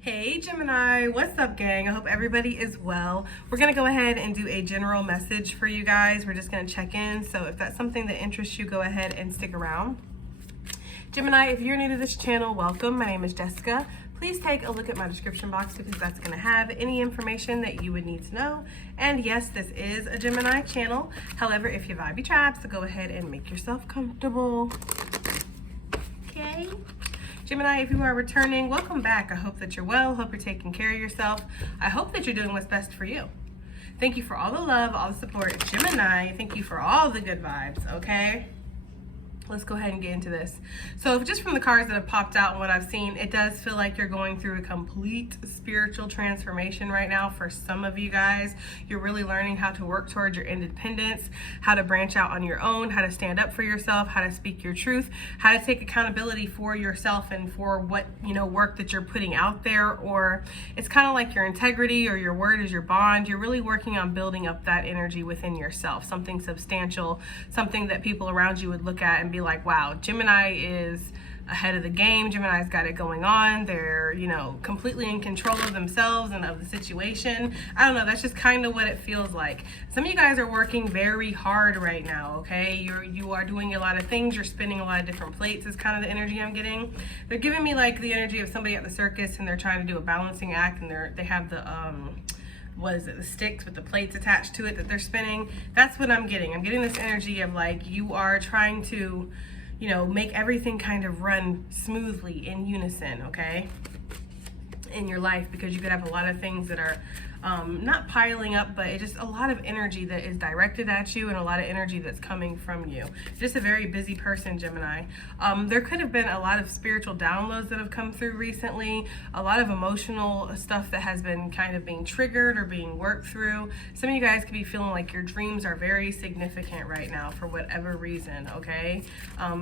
Hey Gemini, what's up gang? I hope everybody is well. We're gonna go ahead and do a general message for you guys. We're just gonna check in. So if that's something that interests you, go ahead and stick around. Gemini, if you're new to this channel, welcome. My name is Jessica. Please take a look at my description box because that's gonna have any information that you would need to know. And yes, this is a Gemini channel. However, if you vibe, you tribe, so go ahead and make yourself comfortable. Okay. Gemini, if you are returning, welcome back. I hope that you're well. Hope you're taking care of yourself. I hope that you're doing what's best for you. Thank you for all the love, all the support. Gemini, thank you for all the good vibes, okay? Let's go ahead and get into this. So just from the cards that have popped out and what I've seen, it does feel like you're going through a complete spiritual transformation right now. For some of you guys, you're really learning how to work towards your independence, how to branch out on your own, how to stand up for yourself, how to speak your truth, how to take accountability for yourself and for what, work that you're putting out there. Or it's kind of like your integrity or your word is your bond. You're really working on building up that energy within yourself, something substantial, something that people around you would look at and be like, wow, Gemini is ahead of the game. Gemini's got it going on. They're, completely in control of themselves and of the situation. I don't know. That's just kind of what it feels like. Some of you guys are working very hard right now, okay? You are doing a lot of things. You're spinning a lot of different plates is kind of the energy I'm getting. They're giving me like the energy of somebody at the circus and they're trying to do a balancing act and they have the, what is it, the sticks with the plates attached to it that they're spinning. That's what I'm getting. I'm getting this energy of like you are trying to, make everything kind of run smoothly in unison, okay, in your life, because you could have a lot of things that are not piling up, but it's just a lot of energy that is directed at you and a lot of energy that's coming from you. Just a very busy person, Gemini. There could have been a lot of spiritual downloads that have come through recently, a lot of emotional stuff that has been kind of being triggered or being worked through. Some of you guys could be feeling like your dreams are very significant right now for whatever reason, okay?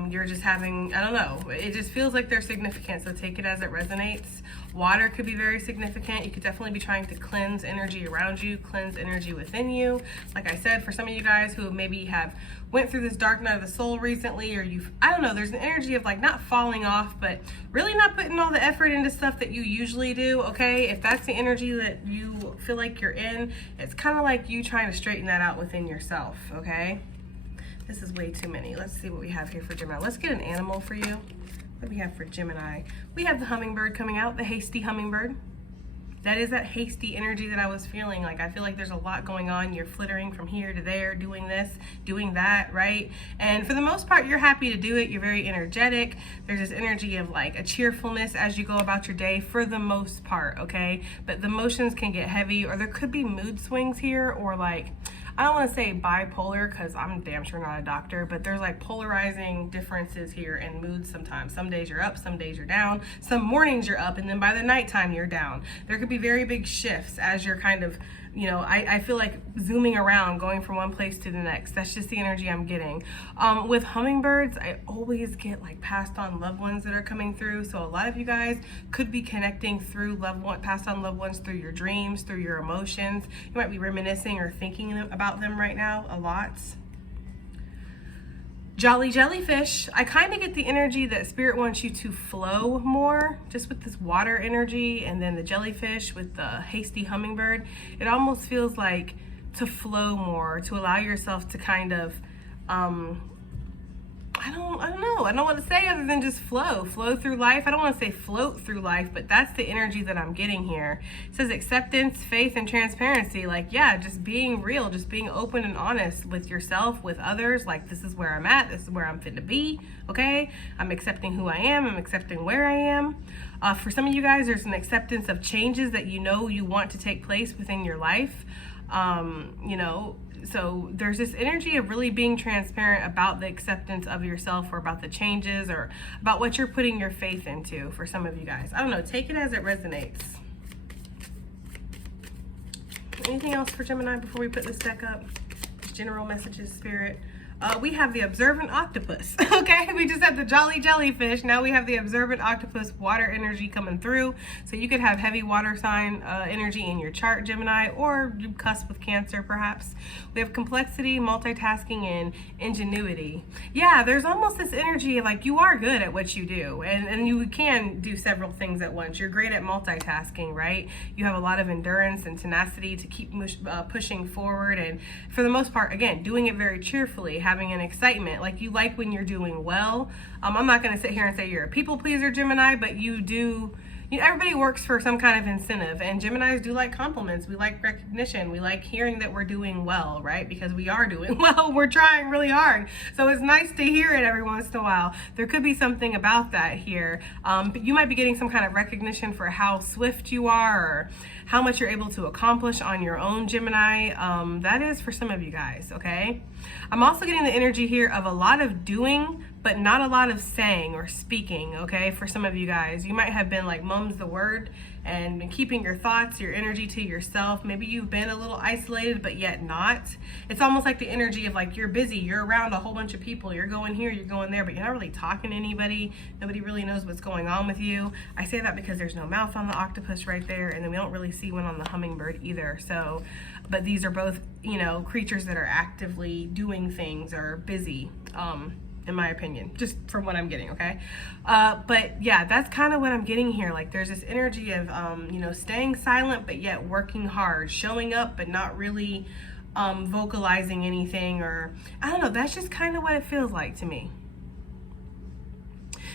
You're just having, I don't know, it just feels like they're significant, so take it as it resonates. Water could be very significant. You could definitely be trying to cleanse energy around you, cleanse energy within you. Like I said, for some of you guys who maybe have went through this dark night of the soul recently, or I don't know, there's an energy of like not falling off, but really not putting all the effort into stuff that you usually do, okay? If that's the energy that you feel like you're in, it's kind of like you trying to straighten that out within yourself, okay? This is way too many. Let's see what we have here for Gemini. Let's get an animal for you. What do we have for Gemini? We have the hummingbird coming out, the hasty hummingbird. That is that hasty energy that I was feeling. Like, I feel like there's a lot going on. You're flittering from here to there, doing this, doing that, right? And for the most part, you're happy to do it. You're very energetic. There's this energy of like a cheerfulness as you go about your day for the most part, okay? But the emotions can get heavy, or there could be mood swings here, or like, I don't want to say bipolar because I'm damn sure not a doctor, but there's like polarizing differences here in moods sometimes. Some days you're up, some days you're down, some mornings you're up, and then by the nighttime you're down. There could be very big shifts as you're kind of, I feel like zooming around, going from one place to the next. That's just the energy I'm getting. With hummingbirds, I always get like passed on loved ones that are coming through. So a lot of you guys could be connecting through passed on loved ones through your dreams, through your emotions. You might be reminiscing or thinking about them right now a lot. Jolly jellyfish, I kind of get the energy that Spirit wants you to flow more, just with this water energy, and then the jellyfish with the hasty hummingbird. It almost feels like to flow more, to allow yourself to kind of, I don't know. I don't know what to say other than just flow through life. I don't want to say float through life, but that's the energy that I'm getting here. It says acceptance, faith, and transparency. Like, yeah, just being real, just being open and honest with yourself, with others. Like, this is where I'm at. This is where I'm fit to be. Okay. I'm accepting who I am. I'm accepting where I am. For some of you guys, there's an acceptance of changes that you want to take place within your life. So there's this energy of really being transparent about the acceptance of yourself, or about the changes, or about what you're putting your faith into for some of you guys. I don't know, take it as it resonates. Anything else for Gemini before we put this deck up? General messages, Spirit. We have the observant octopus. Okay, we just had the jolly jellyfish. Now we have the observant octopus, water energy coming through. So you could have heavy water sign energy in your chart, Gemini, or you cusp with Cancer perhaps. We have complexity, multitasking, and ingenuity. Yeah, there's almost this energy of like you are good at what you do, and you can do several things at once. You're great at multitasking, right? You have a lot of endurance and tenacity to keep pushing forward, and for the most part, again, doing it very cheerfully, having an excitement, like you like when you're doing well. I'm not going to sit here and say you're a people pleaser, Gemini, but you do, you know, everybody works for some kind of incentive, and Geminis do like compliments. We like recognition. We like hearing that we're doing well, right? Because we are doing well. We're trying really hard. So it's nice to hear it every once in a while. There could be something about that here. But you might be getting some kind of recognition for how swift you are, or how much you're able to accomplish on your own, Gemini. That is for some of you guys, okay? I'm also getting the energy here of a lot of doing, but not a lot of saying or speaking, okay? For some of you guys, you might have been like mum's the word and been keeping your thoughts, your energy to yourself. Maybe you've been a little isolated, but yet not. It's almost like the energy of like you're busy, you're around a whole bunch of people, you're going here, you're going there, but you're not really talking to anybody. Nobody really knows what's going on with you. I say that because there's no mouth on the octopus right there, and then we don't really see one on the hummingbird either. So, but these are both, you know, creatures that are actively doing things or busy. In my opinion, just from what I'm getting, okay? But yeah, that's kind of what I'm getting here. Like there's this energy of, you know, staying silent, but yet working hard, showing up, but not really vocalizing anything, or I don't know, that's just kind of what it feels like to me.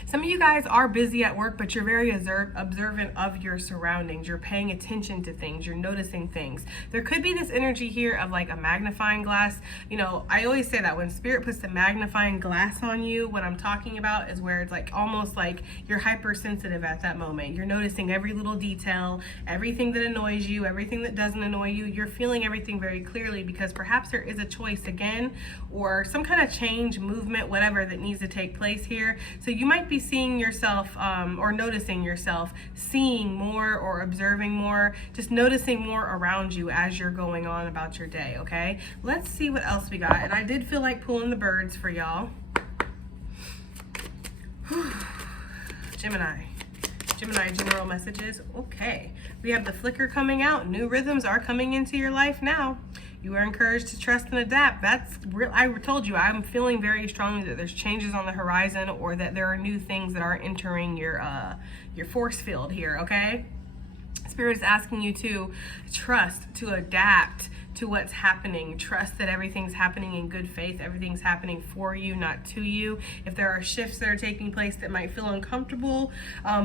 Some of you guys are busy at work, but you're very observant of your surroundings. You're paying attention to things. You're noticing things. There could be this energy here of like a magnifying glass. You know, I always say that when Spirit puts the magnifying glass on you, what I'm talking about is where it's like almost like you're hypersensitive at that moment. You're noticing every little detail, everything that annoys you, everything that doesn't annoy you. You're feeling everything very clearly because perhaps there is a choice again, or some kind of change, movement, whatever that needs to take place here. So you might be seeing yourself or noticing yourself seeing more or observing more, just noticing more around you as you're going on about your day, okay? Let's see what else we got. And I did feel like pulling the birds for y'all. Gemini general messages. Okay, we have the flicker coming out. New rhythms are coming into your life now. You are encouraged to trust and adapt. That's real. I told you, I'm feeling very strongly that there's changes on the horizon, or that there are new things that are entering your force field here, okay? Spirit is asking you to trust, to adapt to what's happening. Trust that everything's happening in good faith. Everything's happening for you, not to you. If there are shifts that are taking place that might feel uncomfortable,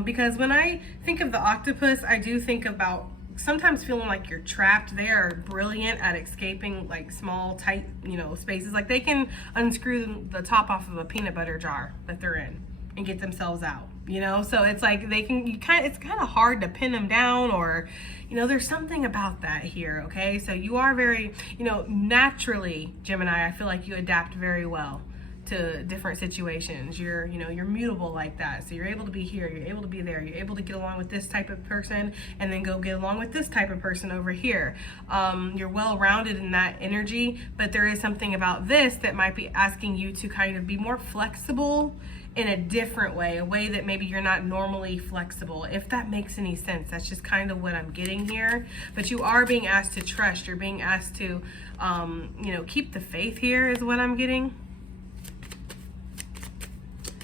because when I think of the octopus, I do think about sometimes feeling like you're trapped. They are brilliant at escaping like small, tight, you know, spaces. Like they can unscrew the top off of a peanut butter jar that they're in and get themselves out, you know? So it's like they can, it's kind of hard to pin them down, or, you know, there's something about that here, okay? So you are very, you know, naturally, Gemini, I feel like you adapt very well to different situations. You're, you know, you're mutable like that. So you're able to be here, you're able to be there, you're able to get along with this type of person and then go get along with this type of person over here. You're well-rounded in that energy, but there is something about this that might be asking you to kind of be more flexible in a different way, a way that maybe you're not normally flexible, if that makes any sense. That's just kind of what I'm getting here. But you are being asked to trust. You're being asked to, you know, keep the faith here is what I'm getting.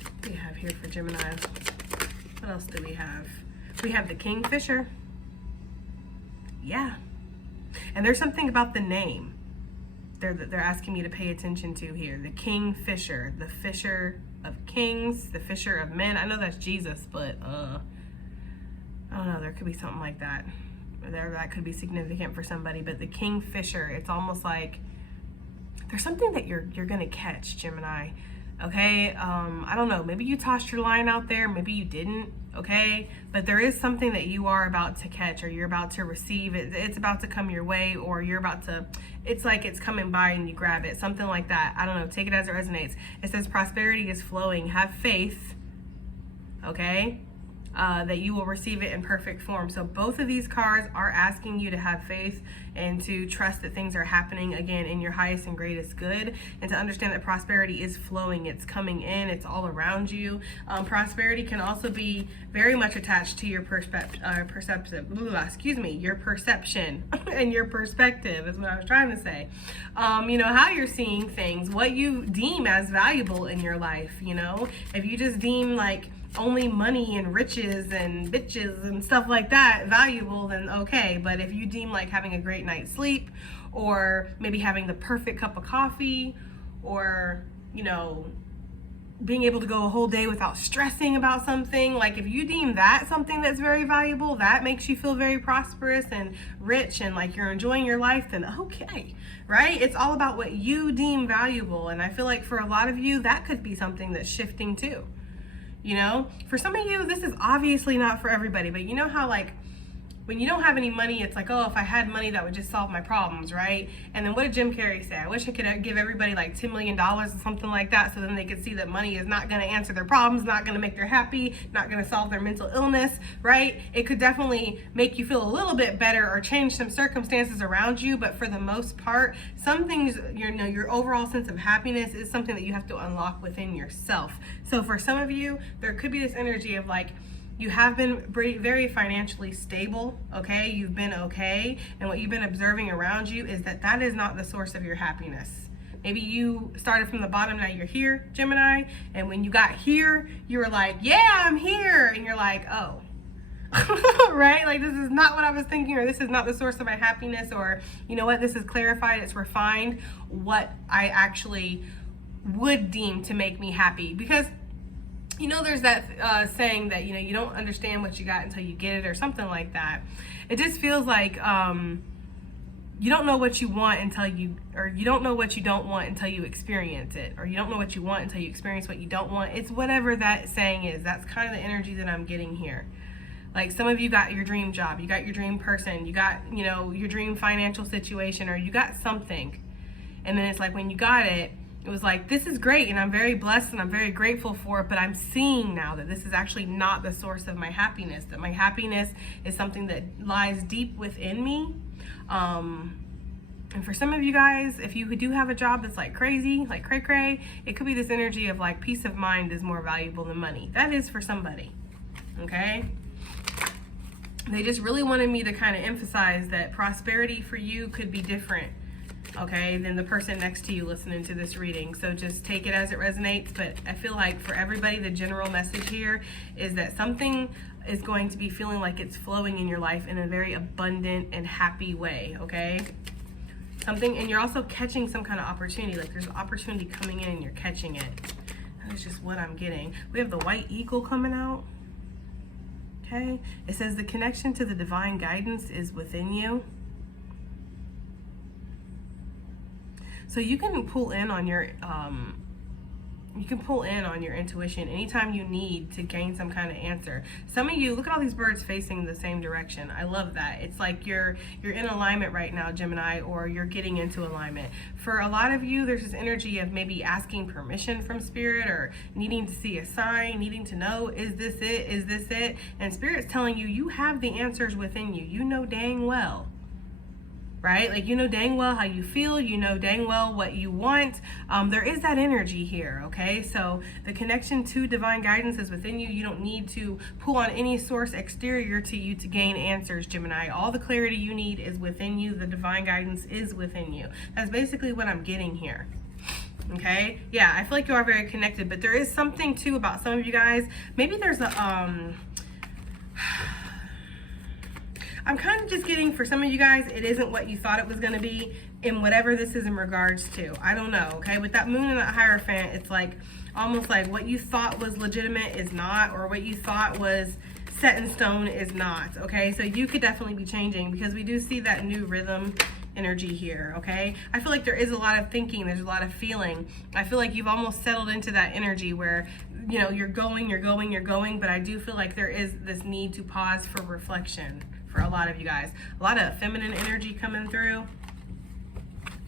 What do we have here for Gemini? What else do we have? We have the Kingfisher. Yeah. And there's something about the name they're asking me to pay attention to here. The Kingfisher, the fisher of kings, the fisher of men. I know that's Jesus, but I don't know, there could be something like that. That could be significant for somebody, but the Kingfisher, it's almost like there's something that you're gonna catch, Gemini. Okay, I don't know, maybe you tossed your line out there, maybe you didn't, okay? But there is something that you are about to catch, or you're about to receive. It's about to come your way, or you're about to, it's like it's coming by and you grab it, something like that. I don't know, take it as it resonates. It says prosperity is flowing, have faith, okay? that you will receive it in perfect form. So both of these cards are asking you to have faith and to trust that things are happening again in your highest and greatest good, and to understand that prosperity is flowing, it's coming in, it's all around you. Prosperity can also be very much attached to your your perception and your perspective is what I was trying to say. You know, how you're seeing things, what you deem as valuable in your life. You know, if you just deem like only money and riches and bitches and stuff like that valuable, then okay. But if you deem like having a great night's sleep, or maybe having the perfect cup of coffee, or, you know, being able to go a whole day without stressing about something, like if you deem that something that's very valuable, that makes you feel very prosperous and rich and like you're enjoying your life, then okay, right? It's all about what you deem valuable. And I feel like for a lot of you, that could be something that's shifting too. You know, for some of you, this is obviously not for everybody, but you know how like when you don't have any money, it's like, oh, if I had money, that would just solve my problems, right? And then what did Jim Carrey say? I wish I could give everybody like $10 million or something like that, so then they could see that money is not going to answer their problems, not going to make them happy, not going to solve their mental illness, right? It could definitely make you feel a little bit better or change some circumstances around you, but for the most part, some things, you know, your overall sense of happiness is something that you have to unlock within yourself. So for some of you, there could be this energy of like, you have been very financially stable, okay? You've been okay. And what you've been observing around you is that that is not the source of your happiness. Maybe you started from the bottom, now you're here, Gemini. And when you got here, you were like, yeah, I'm here. And you're like, oh, right? Like, this is not what I was thinking, or this is not the source of my happiness, or you know what? This is clarified, it's refined what I actually would deem to make me happy. Because you know, there's that saying that, you know, you don't understand what you got until you get it, or something like that. It just feels like you don't know what you want until you, or you don't know what you don't want until you experience it, or you don't know what you want until you experience what you don't want. It's whatever that saying is. That's kind of the energy that I'm getting here. Like, some of you got your dream job, you got your dream person, you got, you know, your dream financial situation, or you got something. And then it's like when you got it, it was like, this is great and I'm very blessed and I'm very grateful for it, but I'm seeing now that this is actually not the source of my happiness, that my happiness is something that lies deep within me. And for some of you guys, if you do have a job that's like crazy, like cray cray, it could be this energy of like peace of mind is more valuable than money. That is for somebody, okay? They just really wanted me to kind of emphasize that prosperity for you could be different, okay, than the person next to you listening to this reading. So just take it as it resonates. But I feel like for everybody, the general message here is that something is going to be feeling like it's flowing in your life in a very abundant and happy way, okay? Something, and you're also catching some kind of opportunity. Like, there's an opportunity coming in and you're catching it. That's just what I'm getting. We have the white eagle coming out, okay? It says the connection to the divine guidance is within you. So you can pull in on your intuition anytime you need to gain some kind of answer. Some of you, look at all these birds facing the same direction. I love that. It's like you're in alignment right now, Gemini, or you're getting into alignment. For a lot of you, there's this energy of maybe asking permission from Spirit, or needing to see a sign, needing to know, is this it? Is this it? And Spirit's telling you, you have the answers within you. You know dang well. Right? Like, you know dang well how you feel, you know dang well what you want. There is that energy here, okay? So the connection to divine guidance is within you. You don't need to pull on any source exterior to you to gain answers, Gemini. All the clarity you need is within you. The divine guidance is within you. That's basically what I'm getting here. Okay? Yeah, I feel like you are very connected, but there is something too about some of you guys. Maybe there's a I'm kind of just getting, for some of you guys, it isn't what you thought it was going to be in whatever this is in regards to. I don't know, okay? With that moon and that Hierophant, it's like almost like what you thought was legitimate is not, or what you thought was set in stone is not, okay? So you could definitely be changing, because we do see that new rhythm energy here, okay? I feel like there is a lot of thinking, there's a lot of feeling. I feel like you've almost settled into that energy where, you know, you're going, but I do feel like there is this need to pause for reflection. For a lot of you guys, a lot of feminine energy coming through.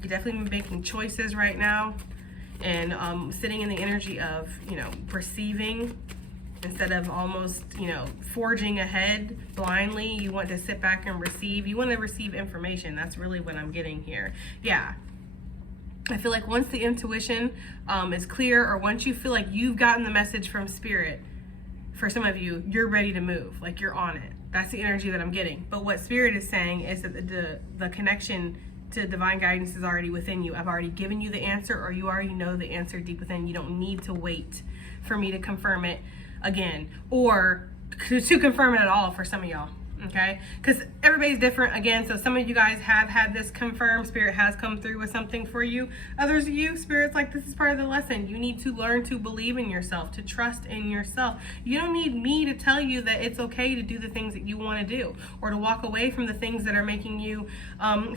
You're definitely making choices right now, and sitting in the energy of, you know, perceiving. Instead of almost, forging ahead blindly, you want to sit back and receive. You want to receive information. That's really what I'm getting here. Yeah. I feel like once the intuition is clear, or once you feel like you've gotten the message from Spirit, for some of you, you're ready to move. Like, you're on it. That's the energy that I'm getting. But what Spirit is saying is that the connection to divine guidance is already within you. I've already given you the answer, or you already know the answer deep within. You don't need to wait for me to confirm it again, or to confirm it at all for some of y'all. Okay, because everybody's different. Again, so some of you guys have had this confirmed. Spirit has come through with something for you. Others of you, Spirit's like, this is part of the lesson. You need to learn to believe in yourself, to trust in yourself. You don't need me to tell you that it's okay to do the things that you want to do, or to walk away from the things that are making you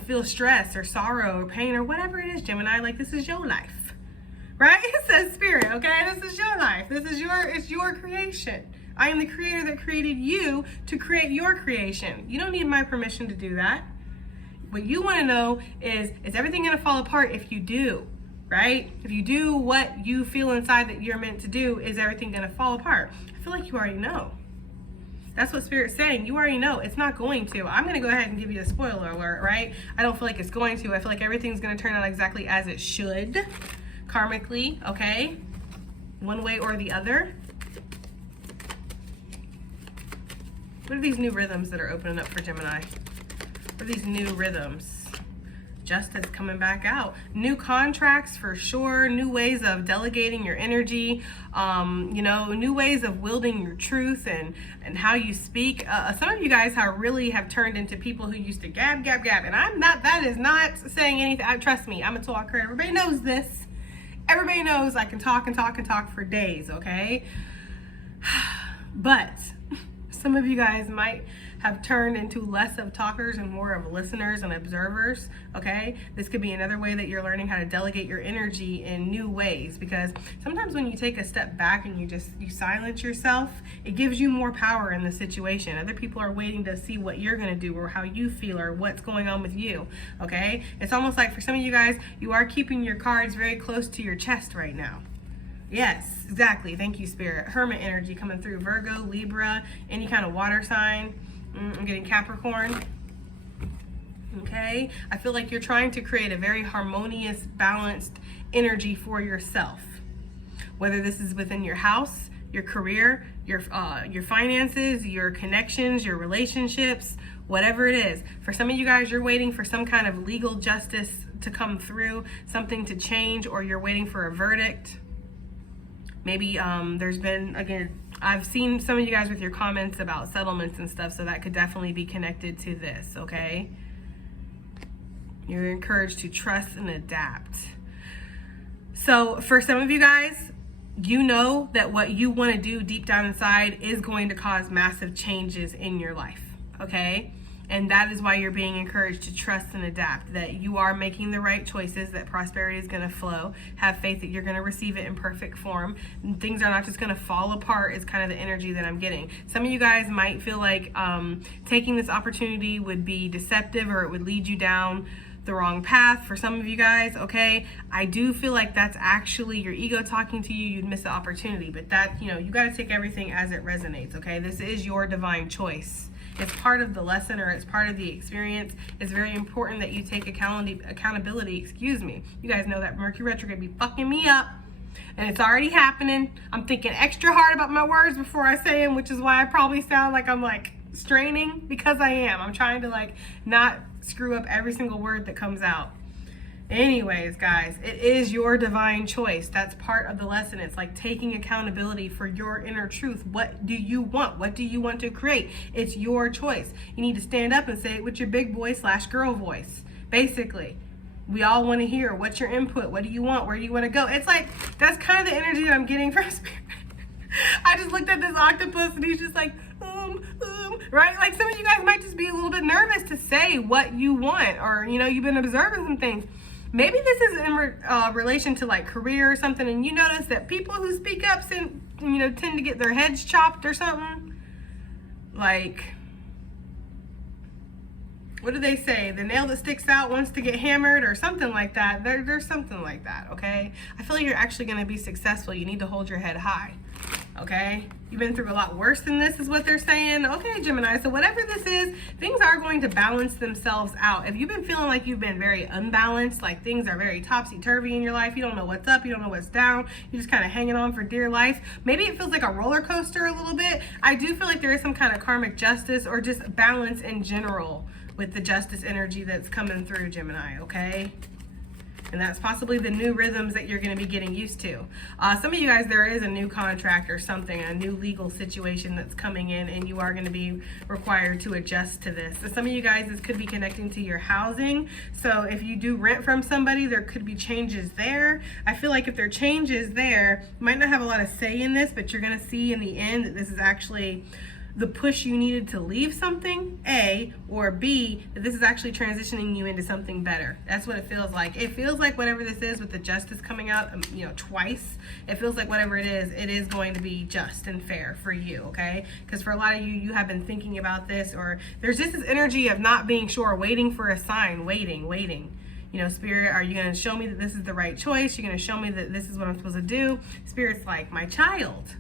feel stress or sorrow or pain or whatever it is, Gemini. Like, this is your life, right? It says Spirit, okay? This is your life. It's your creation. I am the creator that created you to create your creation. You don't need my permission to do that. What you want to know is everything going to fall apart if you do, right? If you do what you feel inside that you're meant to do, is everything going to fall apart? I feel like you already know. That's what Spirit's saying. You already know it's not going to. I'm going to go ahead and give you a spoiler alert, right? I don't feel like it's going to. I feel like everything's going to turn out exactly as it should, karmically, okay? One way or the other. What are these new rhythms that are opening up for Gemini? What are these new rhythms? Justice coming back out. New contracts for sure. New ways of delegating your energy. New ways of wielding your truth and how you speak. Some of you guys have turned into people who used to gab. And that is not saying anything. Trust me, I'm a talker. Everybody knows this. Everybody knows I can talk and talk and talk for days, okay? But some of you guys might have turned into less of talkers and more of listeners and observers, okay? This could be another way that you're learning how to delegate your energy in new ways, because sometimes when you take a step back and you silence yourself, it gives you more power in the situation. Other people are waiting to see what you're going to do or how you feel or what's going on with you, okay? It's almost like for some of you guys, you are keeping your cards very close to your chest right now. Yes, exactly. Thank you, Spirit. Hermit energy coming through. Virgo, Libra, any kind of water sign. I'm getting Capricorn. Okay. I feel like you're trying to create a very harmonious, balanced energy for yourself. Whether this is within your house, your career, your finances, your connections, your relationships, whatever it is. For some of you guys, you're waiting for some kind of legal justice to come through, something to change, or you're waiting for a verdict. Maybe there's been, again, I've seen some of you guys with your comments about settlements and stuff, so that could definitely be connected to this, okay? You're encouraged to trust and adapt. So for some of you guys, you know that what you want to do deep down inside is going to cause massive changes in your life, okay? And that is why you're being encouraged to trust and adapt, that you are making the right choices, that prosperity is going to flow. Have faith that you're going to receive it in perfect form. And things are not just going to fall apart is kind of the energy that I'm getting. Some of you guys might feel like taking this opportunity would be deceptive, or it would lead you down the wrong path. For some of you guys, okay, I do feel like that's actually your ego talking to you. You'd miss the opportunity, but that, you got to take everything as it resonates, okay? This is your divine choice. It's part of the lesson, or it's part of the experience. It's very important that you take accountability. Excuse me. You guys know that Mercury retrograde be fucking me up, and it's already happening. I'm thinking extra hard about my words before I say them, which is why I probably sound like I'm straining, because I am. I'm trying to not screw up every single word that comes out. Anyways, guys, it is your divine choice. That's part of the lesson. It's like taking accountability for your inner truth. What do you want? What do you want to create? It's your choice. You need to stand up and say it with your big boy / girl voice. Basically, we all want to hear, what's your input? What do you want? Where do you want to go? It's like, that's kind of the energy that I'm getting from Spirit. I just looked at this octopus and he's just like, right? Like, some of you guys might just be a little bit nervous to say what you want, or, you've been observing some things. Maybe this is in relation to career or something, and you notice that people who speak up tend to get their heads chopped or something. What do they say? The nail that sticks out wants to get hammered, or something like that. There's something like that, okay? I feel like you're actually going to be successful. You need to hold your head high, okay? You've been through a lot worse than this is what they're saying. Okay, Gemini, so whatever this is, things are going to balance themselves out. If you've been feeling like you've been very unbalanced, like things are very topsy-turvy in your life, you don't know what's up, you don't know what's down, you're just kind of hanging on for dear life. Maybe it feels like a roller coaster a little bit. I do feel like there is some kind of karmic justice or just balance in general with the justice energy that's coming through, Gemini, okay? And that's possibly the new rhythms that you're going to be getting used to. Some of you guys, there is a new contract or something, a new legal situation that's coming in, and you are going to be required to adjust to this. So some of you guys, this could be connecting to your housing. So if you do rent from somebody, there could be changes there. I feel like if there are changes there, you might not have a lot of say in this, but you're going to see in the end that this is actually the push you needed to leave something, A, or B, that this is actually transitioning you into something better. That's what it feels like. It feels like whatever this is with the justice coming out, twice, it feels like whatever it is going to be just and fair for you, okay? Because for a lot of you, you have been thinking about this, or there's just this energy of not being sure, waiting for a sign, waiting. Spirit, are you going to show me that this is the right choice? You're going to show me that this is what I'm supposed to do? Spirit's like, my child,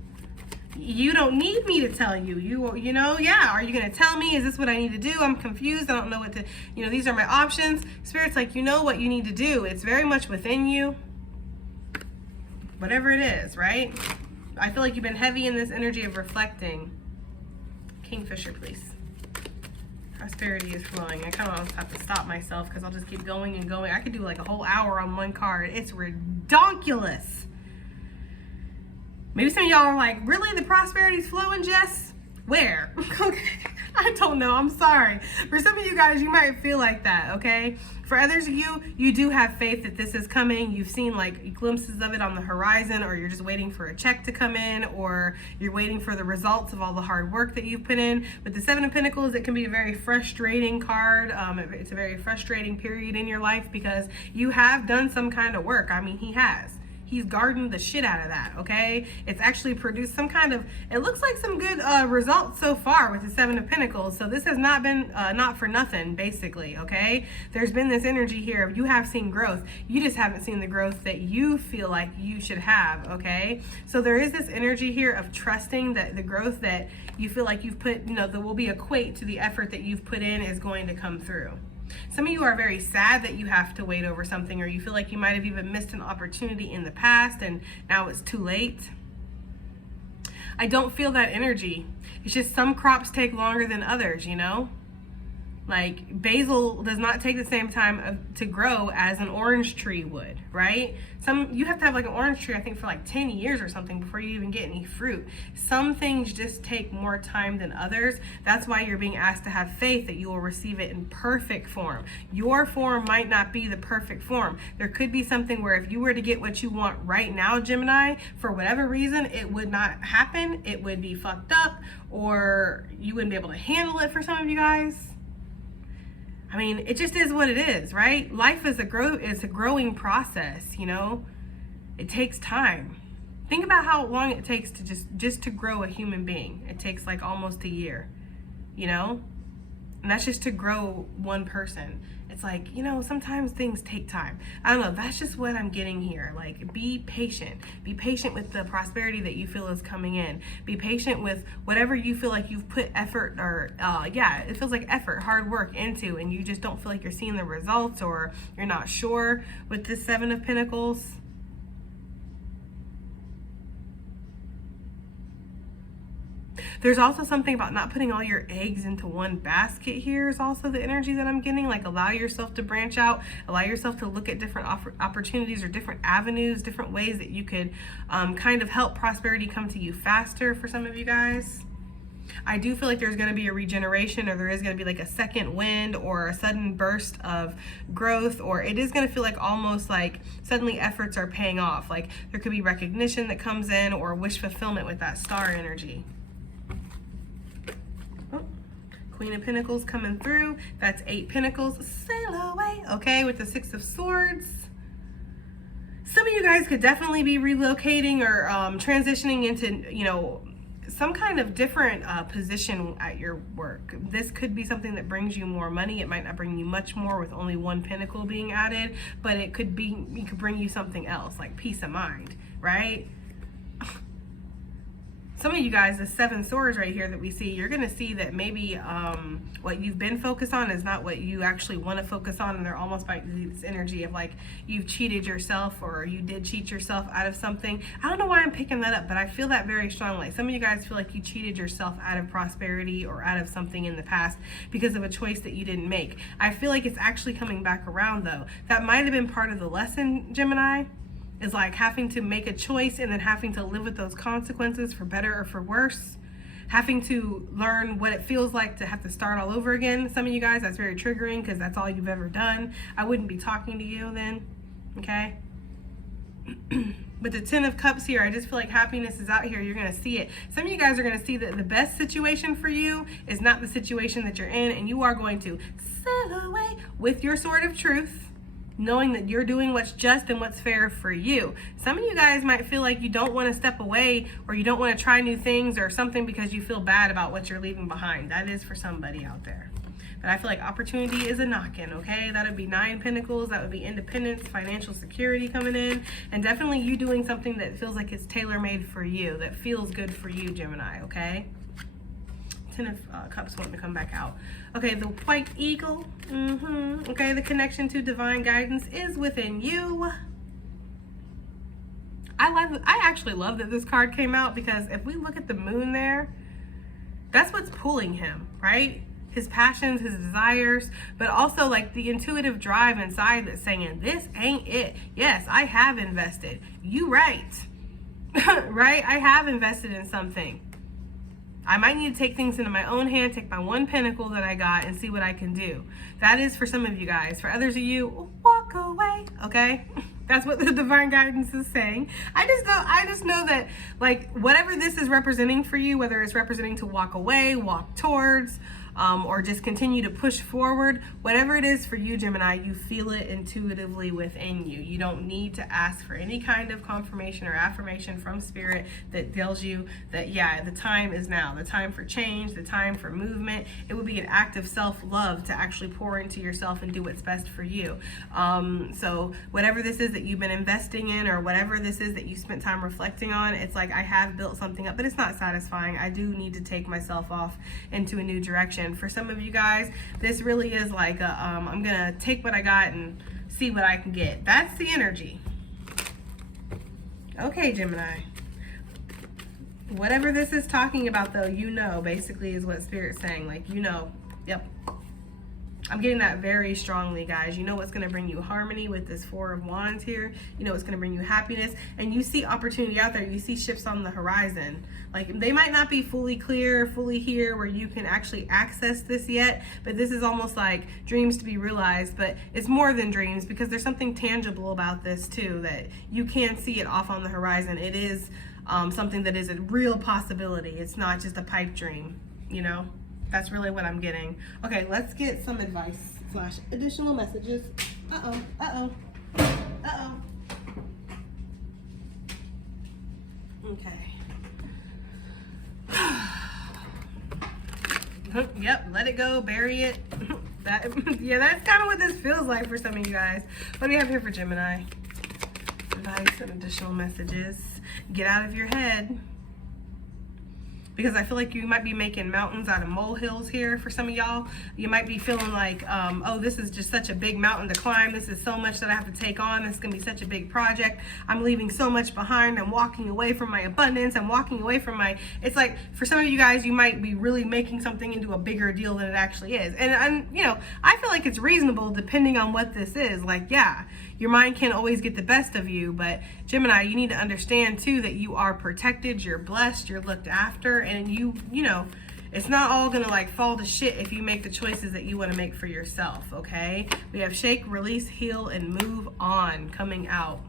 you don't need me to tell you. Yeah, are you going to tell me? Is this what I need to do? I'm confused. I don't know what to, these are my options. Spirit's like, you know what you need to do. It's very much within you. Whatever it is, right? I feel like you've been heavy in this energy of reflecting. Kingfisher, please. Prosperity is flowing. I kind of have to stop myself because I'll just keep going and going. I could do like a whole hour on one card. It's redonkulous. Maybe some of y'all are like, really? The prosperity's flowing, Jess? Where? Okay. I don't know. I'm sorry. For some of you guys, you might feel like that, okay? For others of you, you do have faith that this is coming. You've seen like glimpses of it on the horizon, or you're just waiting for a check to come in, or you're waiting for the results of all the hard work that you've put in. With the Seven of Pentacles, it can be a very frustrating card. It's a very frustrating period in your life because you have done some kind of work. I mean, he has. He's gardened the shit out of that, okay? It's actually produced some kind of, it looks like some good results so far with the Seven of Pentacles. So this has not been not for nothing, basically, okay? There's been this energy here. You have seen growth. You just haven't seen the growth that you feel like you should have, okay? So there is this energy here of trusting that the growth that you feel like you've put, that will be equate to the effort that you've put in is going to come through. Some of you are very sad that you have to wait over something, or you feel like you might have even missed an opportunity in the past and now it's too late. I don't feel that energy. It's just some crops take longer than others, Like basil does not take the same time to grow as an orange tree would, right? You have to have like an orange tree, I think, for like 10 years or something before you even get any fruit. Some things just take more time than others. That's why you're being asked to have faith that you will receive it in perfect form. Your form might not be the perfect form. There could be something where if you were to get what you want right now, Gemini, for whatever reason, it would not happen. It would be fucked up, or you wouldn't be able to handle it for some of you guys. I mean, it just is what it is, right? Life is a growing process, It takes time. Think about how long it takes to just to grow a human being. It takes like almost a year, And that's just to grow one person. It's like, sometimes things take time. I don't know. That's just what I'm getting here. Like, be patient. Be patient with the prosperity that you feel is coming in. Be patient with whatever you feel like you've put effort or, it feels like effort, hard work into, and you just don't feel like you're seeing the results, or you're not sure with this Seven of Pentacles. There's also something about not putting all your eggs into one basket here is also the energy that I'm getting. Like, allow yourself to branch out, allow yourself to look at different opportunities or different avenues, different ways that you could kind of help prosperity come to you faster for some of you guys. I do feel like there's going to be a regeneration, or there is going to be like a second wind or a sudden burst of growth, or it is going to feel like almost like suddenly efforts are paying off. Like there could be recognition that comes in, or wish fulfillment with that star energy. Queen of Pentacles coming through. That's 8 Pentacles. Sail away. Okay, with the 6 of Swords. Some of you guys could definitely be relocating or transitioning into, some kind of different position at your work. This could be something that brings you more money. It might not bring you much more with only 1 pentacle being added, but it could bring you something else, like peace of mind, right? some of you guys, the 7 swords right here that we see, you're going to see that maybe what you've been focused on is not what you actually want to focus on. And they're almost like this energy of like you've cheated yourself, or you did cheat yourself out of something. I don't know why I'm picking that up, but I feel that very strongly. Some of you guys feel like you cheated yourself out of prosperity or out of something in the past because of a choice that you didn't make. I feel like it's actually coming back around though. That might have been part of the lesson, Gemini, is like having to make a choice and then having to live with those consequences for better or for worse. Having to learn what it feels like to have to start all over again. Some of you guys, that's very triggering because that's all you've ever done. I wouldn't be talking to you then, okay? But the 10 of Cups here, I just feel like happiness is out here. You're going to see it. Some of you guys are going to see that the best situation for you is not the situation that you're in, and you are going to sail away with your sword of truth, knowing that you're doing what's just and what's fair for you. Some of you guys might feel like you don't want to step away, or you don't want to try new things or something because you feel bad about what you're leaving behind. That is for somebody out there. But I feel like opportunity is a knocking, okay? That would be 9 Pentacles. That would be independence, financial security coming in, and definitely you doing something that feels like it's tailor-made for you, that feels good for you, Gemini, okay? 10 of Cups wanting to come back out. Okay, the White Eagle. Okay, the connection to divine guidance is within you. I actually love that this card came out, because if we look at the moon there, that's what's pulling him, right? His passions, his desires, but also like the intuitive drive inside that's saying, this ain't it. Yes, I have invested. You right. Right? I have invested in something. I might need to take things into my own hand, take my 1 Pentacle that I got and see what I can do. That is for some of you guys. For others of you, walk away, okay? That's what the divine guidance is saying. I just know that like whatever this is representing for you, whether it's representing to walk away, walk towards, or just continue to push forward, whatever it is for you, Gemini, you feel it intuitively within you. You don't need to ask for any kind of confirmation or affirmation from Spirit that tells you that, yeah, the time is now, the time for change, the time for movement. It would be an act of self-love to actually pour into yourself and do what's best for you. So whatever this is that you've been investing in, or whatever this is that you spent time reflecting on, it's like, I have built something up, but it's not satisfying. I do need to take myself off into a new direction. For some of you guys, this really is like a, I'm gonna take what I got and see what I can get. That's the energy. Okay, Gemini. Whatever this is talking about though, you know, basically is what Spirit's saying. Like, you know, yep. I'm getting that very strongly, guys. You know what's going to bring you harmony with this 4 of Wands here. You know what's going to bring you happiness. And you see opportunity out there. You see shifts on the horizon. Like, they might not be fully clear, fully here where you can actually access this yet. But this is almost like dreams to be realized. But it's more than dreams, because there's something tangible about this too, that you can see it off on the horizon. It is something that is a real possibility. It's not just a pipe dream, you know? That's really what I'm getting. Okay, let's get some advice / additional messages. Uh-oh, uh-oh, uh-oh. Okay. Yep, let it go, bury it. Yeah, that's kind of what this feels like for some of you guys. What do we have here for Gemini? Advice and additional messages. Get out of your head. Because I feel like you might be making mountains out of molehills here for some of y'all. You might be feeling like, oh, this is just such a big mountain to climb. This is so much that I have to take on. This is going to be such a big project. I'm leaving so much behind. I'm walking away from my abundance. I'm walking away from my... It's like, for some of you guys, you might be really making something into a bigger deal than it actually is. And you know, I feel like it's reasonable depending on what this is. Like, yeah, your mind can't always get the best of you. But Gemini, you need to understand, too, that you are protected. You're blessed. You're looked after. And you know, it's not all gonna like fall to shit if you make the choices that you want to make for yourself. Okay, we have shake, release, heal, and move on coming out.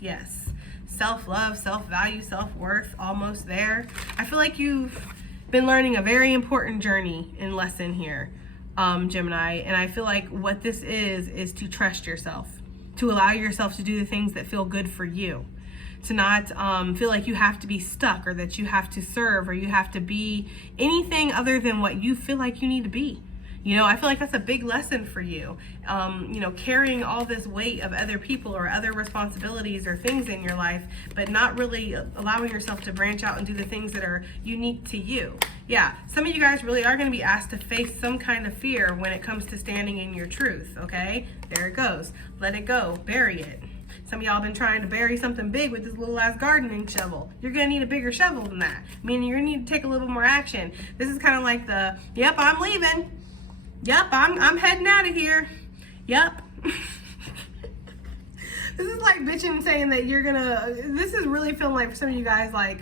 Yes, self-love, self-value, self-worth, almost there. I feel like you've been learning a very important journey and lesson here, Gemini, and I feel like what this is to trust yourself, to allow yourself to do the things that feel good for you, to not feel like you have to be stuck, or that you have to serve, or you have to be anything other than what you feel like you need to be. You know, I feel like that's a big lesson for you. You know, carrying all this weight of other people or other responsibilities or things in your life, but not really allowing yourself to branch out and do the things that are unique to you. Yeah, some of you guys really are going to be asked to face some kind of fear when it comes to standing in your truth, okay? There it goes. Let it go. Bury it. Some of y'all been trying to bury something big with this little ass gardening shovel. You're gonna need a bigger shovel than that. Meaning you're gonna need to take a little more action. This is kind of like the, yep, I'm leaving. Yep, I'm heading out of here. Yep. This is like bitching saying that you're gonna, this is really feeling like for some of you guys like,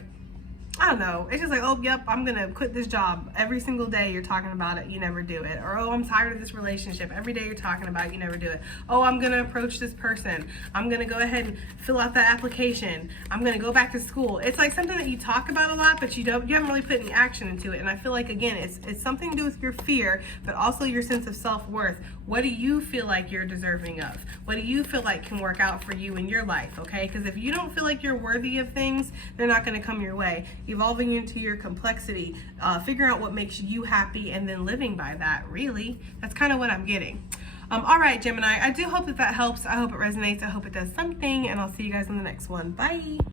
I don't know. It's just like, oh, yep, I'm going to quit this job. Every single day you're talking about it, you never do it. Or, oh, I'm tired of this relationship. Every day you're talking about it, you never do it. Oh, I'm going to approach this person. I'm going to go ahead and fill out that application. I'm going to go back to school. It's like something that you talk about a lot, but you haven't really put any action into it. And I feel like, again, it's something to do with your fear, but also your sense of self-worth. What do you feel like you're deserving of? What do you feel like can work out for you in your life, okay? Because if you don't feel like you're worthy of things, they're not going to come your way. Evolving into your complexity, figuring out what makes you happy, and then living by that, really. That's kind of what I'm getting. All right, Gemini, I do hope that helps. I hope it resonates. I hope it does something, and I'll see you guys in the next one. Bye.